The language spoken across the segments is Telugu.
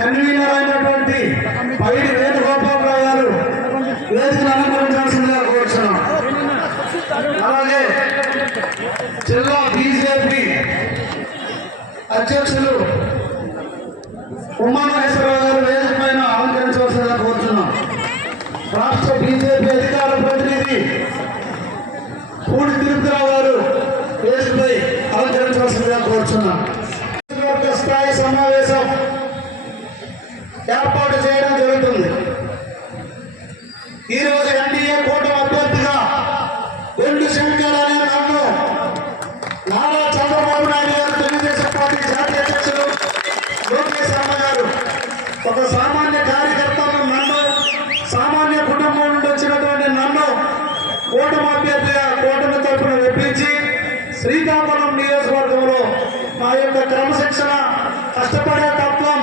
కన్వీనర్ అయినటువంటి పైడి వేణుగోపాలరావు గారు వేదికను అలంకరించాల్సిందిగా కోరుతున్నాం. అలాగే జిల్లా బీజేపీ అధ్యక్షులు ఉమామహేశ్వరరావు గారు వేదిక పైన అలంకరించవలసిందిగా కోరుతున్నాం. రాష్ట్ర బీజేపీ అధికార ప్రతినిధి పూడి తిరుపతిరావు గారు వేదికపై అలంకరించవలసిందిగా కోరుతున్నాం. స్థాయి సమావేశం ఏర్పాటు చేయడం జరుగుతుంది. ఈరోజు ఎన్డీఏ కూటమి అభ్యర్థిగా వెండి శంకర్ అనే నన్ను నారా చంద్రబాబు నాయుడు గారు, తెలుగుదేశం పార్టీ జాతీయ అధ్యక్షులు లోకేష్ అమ్మ గారు, ఒక సామాన్య కార్యకర్తను నన్ను, సామాన్య కుటుంబం నుండి వచ్చినటువంటి నన్ను కూటమి అభ్యర్థిగా కూటమి తరఫున ఒప్పించి శ్రీకాకుళం నియోజకవర్గంలో మా యొక్క క్రమశిక్షణ, కష్టపడే తత్వం,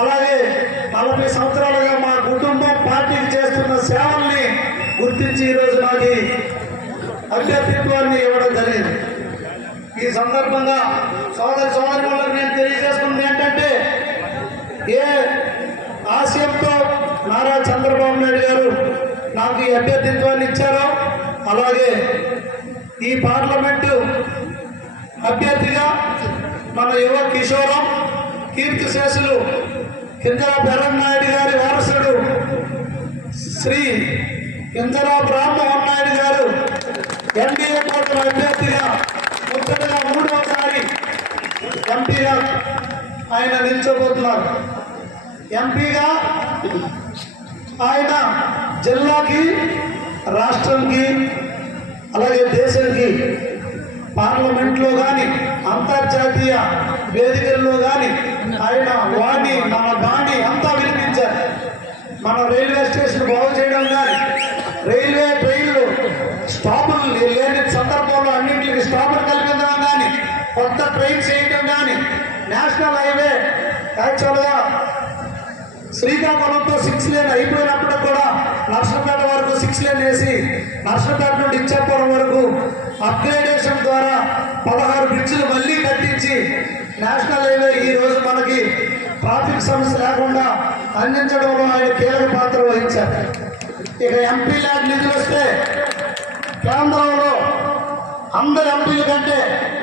అలాగే 40 సంవత్సరాలుగా మా కుటుంబం పార్టీకి చేస్తున్న సేవల్ని గుర్తించి ఈరోజు నాకు అభ్యర్థిత్వాన్ని ఇవ్వడం జరిగింది. ఈ సందర్భంగా సోదరులకు నేను తెలియజేస్తుంది ఏంటంటే, ఏ ఆశయంతో నారా చంద్రబాబు నాయుడు గారు నాకు ఈ అభ్యర్థిత్వాన్ని ఇచ్చారో, అలాగే ఈ పార్లమెంటు అభ్యర్థిగా మన యువ కిషోరం కీర్తిశేషులు కింజరా నాయుడు గారి వారసుడు శ్రీ కింజరా రామ్మోహన్ నాయుడు గారు ఎన్డీఏ కూటమి అభ్యర్థిగా ముచ్చటగా 3వసారి ఎంపీగా ఆయన నిల్చోబోతున్నారు. ఎంపీగా ఆయన జిల్లాకి, రాష్ట్రంకి, అలాగే దేశానికి పార్లమెంట్లో కానీ అంతర్జాతీయ వేదికల్లో కానీ ఆయన వాణి, మన బాణి అంతా వినిపించారు. మన రైల్వే స్టేషన్ బాగు చేయడం కానీ, రైల్వే ట్రైన్లు స్టాపులు లేని సందర్భంలో అన్నింటికి స్టాపులు కల్పించడం కానీ, కొత్త ట్రైన్ చేయడం కానీ, నేషనల్ హైవే యాక్చువల్గా శ్రీకాకుళంతో 6 లేన్ అయిపోయినప్పుడు కూడా నర్సంపేట వరకు 6 లేన్ వేసి నర్సంపేట నుండి ఇచ్చాపురం వరకు అప్గ్రేడేషన్ ద్వారా 16 బ్రిడ్జిలు మళ్ళీ కట్టించి నేషనల్ హైవే ఈ రోజు మనకి ట్రాఫిక్ సమస్య లేకుండా అందించడంలో ఆయన కీలక పాత్ర వహించారు. ఇక ఎంపీ ల్యాబ్ నిధులు వస్తే కేంద్రంలో అందరు ఎంపీల కంటే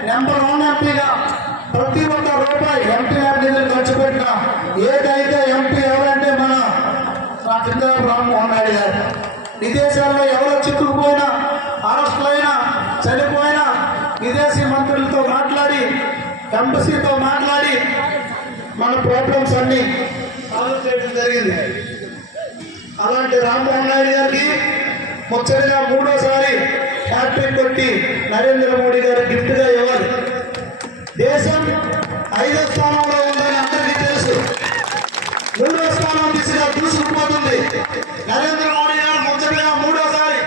నెంబర్ 1 ఎంపీగా ప్రతి ఒక్క రూపాయి ఎంపీ ల్యాబ్ నిధులు ఖర్చు పెట్టిన ఏదైతే ఎంపీ ఎవరంటే మన కింజరా రామ్మోహన్ నాయుడు గారు. విదేశాల్లో ఎవరో చిక్కుకుపోయినా, అరెస్టులైనా, చనిపోయినా విదేశీ మంత్రులతో మాట్లాడి, ఎంబసీతో మాట్లాడి మన ప్రాబ్లమ్స్ అన్ని సాల్వ్ చేయడం జరిగింది. అలాంటి రామ్మోహన్ నాయుడు గారికి ముచ్చటగా 3వసారి హ్యాట్రిక్ కొట్టి నరేంద్ర మోడీ గారు గిఫ్ట్గా ఇవ్వాలి. దేశం 5వ స్థానంలో ఉందని అందరికీ తెలుసు. 3వ స్థానం దిశగా దూసుకుపోతుంది. నరేంద్ర మోడీ గారు ముచ్చటగా 3వసారి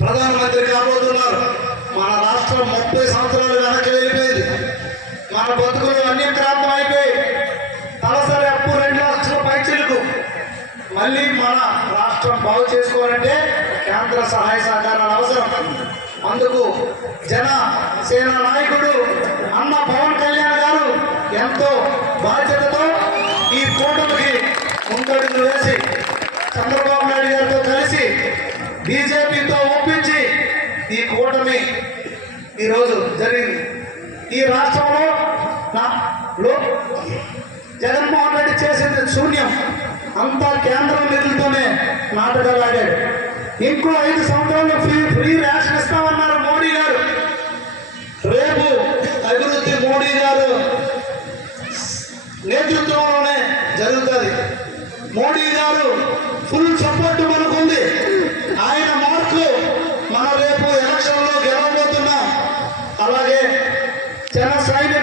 ప్రధానమంత్రి కాబోతున్నారు. మన రాష్ట్రం 30 సంవత్సరాలు వెనక్కి వెళ్ళిపోయింది. మన బతుకులు అన్యక్రాంతం అయిపోయి తలసరి అప్పు 2 లక్షల పైచీలకు. మళ్ళీ మన రాష్ట్రం బాగు చేసుకోవాలంటే కేంద్ర సహాయ సహకారాలు అవసరం. అందుకు జనసేన నాయకుడు అన్న పవన్ కళ్యాణ్ గారు ఎంతో బాధ్యతతో ఈ కూటమికి ముందడుగులు వేసి చంద్రబాబు నాయుడు గారితో కలిసి బీజేపీతో ఒప్పించి ఈ కూటమి ఈరోజు జరిగింది. ఈ రాష్ట్రంలో జగన్మోహన్ రెడ్డి చేసింది శూన్యం. అంతా కేంద్రం నిధులతోనే నాటకాలు ఆడాడు. ఇంకో 5 సంవత్సరాల్లో ఫ్రీ రేషన్ ఇస్తామన్నారు మోడీ గారు. రేపు అభివృద్ధి మోడీ గారు నేతృత్వంలోనే జరుగుతుంది. మోడీ గారు ఫుల్ సపోర్ట్ మనకుంది. ఆయన మార్కు మనం రేపు ఎలక్షన్లో గెలవబోతున్నాం. అలాగే జన సైనిక